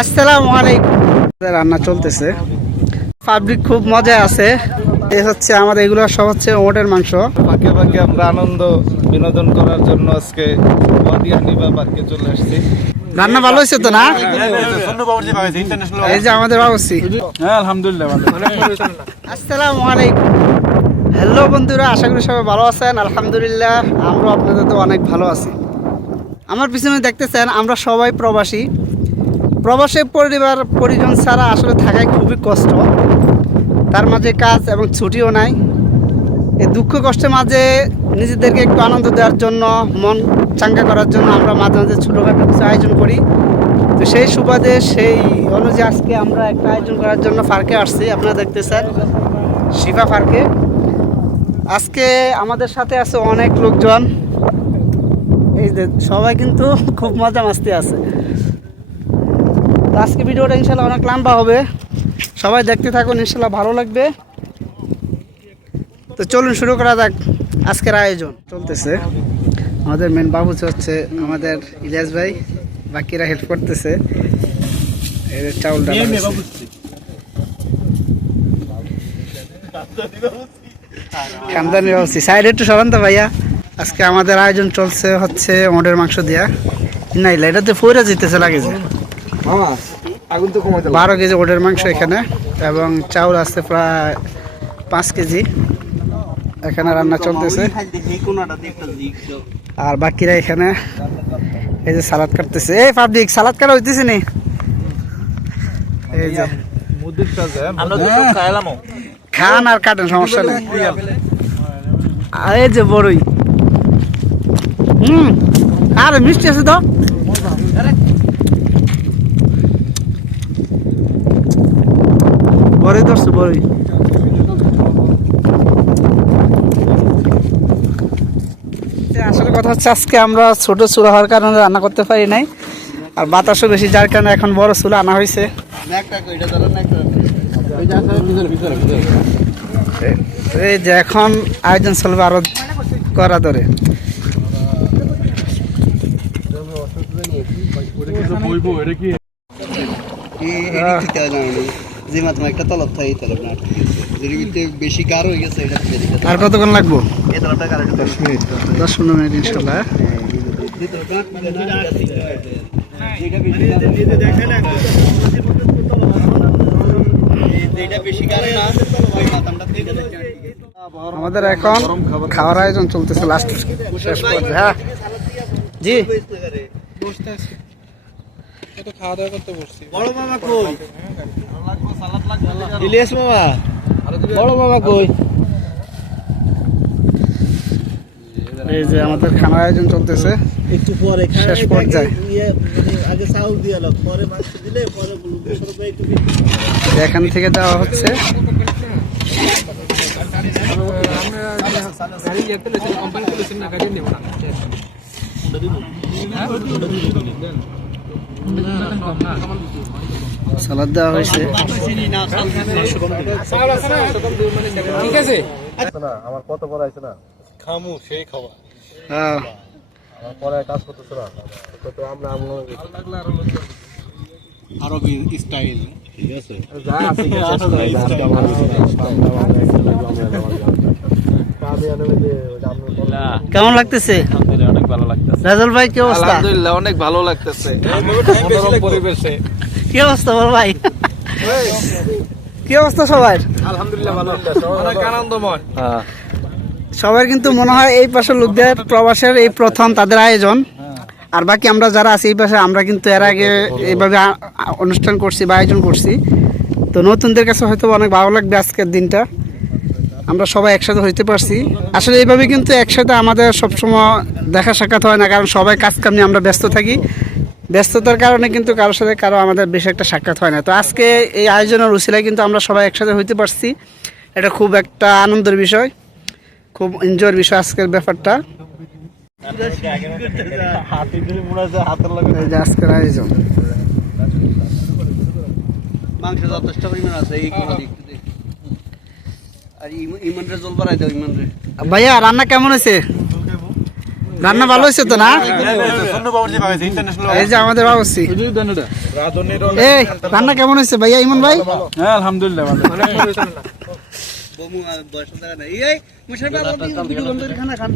আসসালামু আলাইকুম। রান্না চলতেছে, পাবলিক খুব মজা আছে। এই হচ্ছে আমাদের এগুলো সব হচ্ছে ওটের মাংস। ফাঁকে ফাঁকে আমরা আনন্দ বিনোদন করার জন্য আজকে ওয়াদিয়ানিবা পার্কে চলে আসছি। রান্না ভালো হয়েছে তো না? এই যে আমাদের বাবুর্চি। হ্যাঁ আলহামদুলিল্লাহ ভালো। আসসালামু আলাইকুম। হ্যালো বন্ধুরা, আশা করি সবাই ভালো আছেন। আলহামদুলিল্লাহ আমরা আপনাদের তো অনেক ভালো আছি। আমার পিছনে দেখতেছেন আমরা সবাই প্রবাসী। প্রবাসী পরিবার পরিজন ছাড়া আসলে থাকায় খুবই কষ্ট। তার মাঝে কাজ এবং ছুটিও নাই। এই দুঃখ কষ্টের মাঝে নিজেদেরকে একটু আনন্দ দেওয়ার জন্য, মন চাঙ্গা করার জন্য আমরা মাঝে মাঝে ছোটোখাটো কিছু আয়োজন করি। তো সেই সুবাদে সেই অনুযায়ী আজকে আমরা একটা আয়োজন করার জন্য পার্কে আসছি। আপনারা দেখতেছেন শিফা পার্কে। আজকে আমাদের সাথে আছে অনেক লোকজন। এই যে সবাই কিন্তু খুব মজা মাস্তি আছে। তো আজকে ভিডিওটা ইনশাল্লাহ অনেক লম্বা হবে, সবাই দেখতে থাকুন, ইনশাল্লাহ ভালো লাগবে। তো চলুন শুরু করা যাক। আজকের আয়োজন চলতেছে, আমাদের মেন বাবুচ হচ্ছে আমাদের ইলিয়াস ভাই, বাকিরা হেল্প করতেছে। এর চাউল খামদানি বাবুচি সাইড একটু সরান তো ভাইয়া। আজকে আমাদের আয়োজন চলছে হচ্ছে ওটের মাংস দিয়া। না এটাতে ফইরা যেতেছে লাগেছে 12 কেজি ওটের মাংস এখানে, এবং চাউল আছে প্রায় 5 কেজি। এখানে রান্না চলতেছে, আর বাকিরা এখানে এই যে সালাদ কাটতেছে। এই পাবলিক সালাদ কাটা হইতেছে নি? এই যে খান আর কাটেন, সমস্যা নেই। এই যে বড়ই, আরে মিষ্টি আছে তো। বড়ই ধরছে বড়ই। আসলে কথা হচ্ছে আজকে আমরা ছোট চুলা হওয়ার কারণে রান্না করতে পারি নাই, আর বাতাসও বেশি যার কারণে এখন বড় চুলা আনা হয়েছে। এই যে এখন আয়োজন চলবে আরো করা ধরে। আর কতক্ষণ লাগবো? 10-15 মিনিট ইনশাল্লাহ। আমাদের এখন খাওয়ার আয়োজন চলতেছে, লাস্ট শেষ পর্যায়ে। হ্যাঁ জি, খাওয়া দাওয়া করতে বসছি। বড় মামা কই? ইলিয়াস মামা, বড় মামা কই? এই যে আমাদের খানার আয়োজন চলতেছে, একটু পরে শেষ পর্যায়ে। আগে চাউল দিয়ে আলো, পরে মাছ দিলে পরে এখান থেকে দেওয়া হচ্ছে। সালাদ দেওয়া হয়েছে। ঠিক আছে, আমার কত বড় আছে না, খামু সেই খাওয়া। হ্যাঁ আমার পরে কাজ করতেছে না তো আমরা আরবি স্টাইল। ঠিক আছে, যা আছে কেমন লাগতেছে? অনেক ভালো লাগতেছে। রাজল ভাই কি অবস্থা? আলহামদুলিল্লাহ অনেক ভালো লাগতেছে পরিবেশে। কি অবস্থা বল ভাই? কি অবস্থা সবার? আলহামদুলিল্লাহ ভালো, অনেক আনন্দময়। সবার কিন্তু মনে হয় এই পাশের লোকদের প্রবাসের এই প্রথম তাদের আয়োজন। আর বাকি আমরা যারা আছি এই পাশে, আমরা কিন্তু এর আগে এইভাবে অনুষ্ঠান করছি বা আয়োজন করছি। তো নতুনদের কাছে হয়তো অনেক ভালো লাগবে আজকের দিনটা, আমরা সবাই একসাথে হইতে পারছি। আসলে এইভাবে কিন্তু একসাথে আমাদের সবসময় দেখা সাক্ষাৎ হয় না, কারণ সবাই কাজ কাম নিয়ে আমরা ব্যস্ত থাকি। ব্যস্ততার কারণে কিন্তু কারোর সাথে কারো আমাদের বেশি একটা সাক্ষাৎ হয় না। তো আজকে এই আয়োজনের উছিলায় কিন্তু আমরা সবাই একসাথে হইতে পারছি। এটা খুব একটা আনন্দের বিষয়, খুব এনজয়ের বিষয় আজকের ব্যাপারটা। এই যে আজকের আয়োজন, মাংস যথেষ্ট পরিমাণ আছে। আর ইমনরে জল বাড়াই দাও। ইমনরে ভাইয়া রান্না কেমন হয়েছে? রান্না ভালো হয়েছে তো না? এই যে আমাদের বাবুর্চি। এই রান্না কেমন হয়েছে ভাইয়া ইমন ভাই? হ্যাঁ আলহামদুলিল্লাহ ভালো। বমু 10 টাকা নাই এই মুশারফ ভিডিও বন্ধ করে খানা খান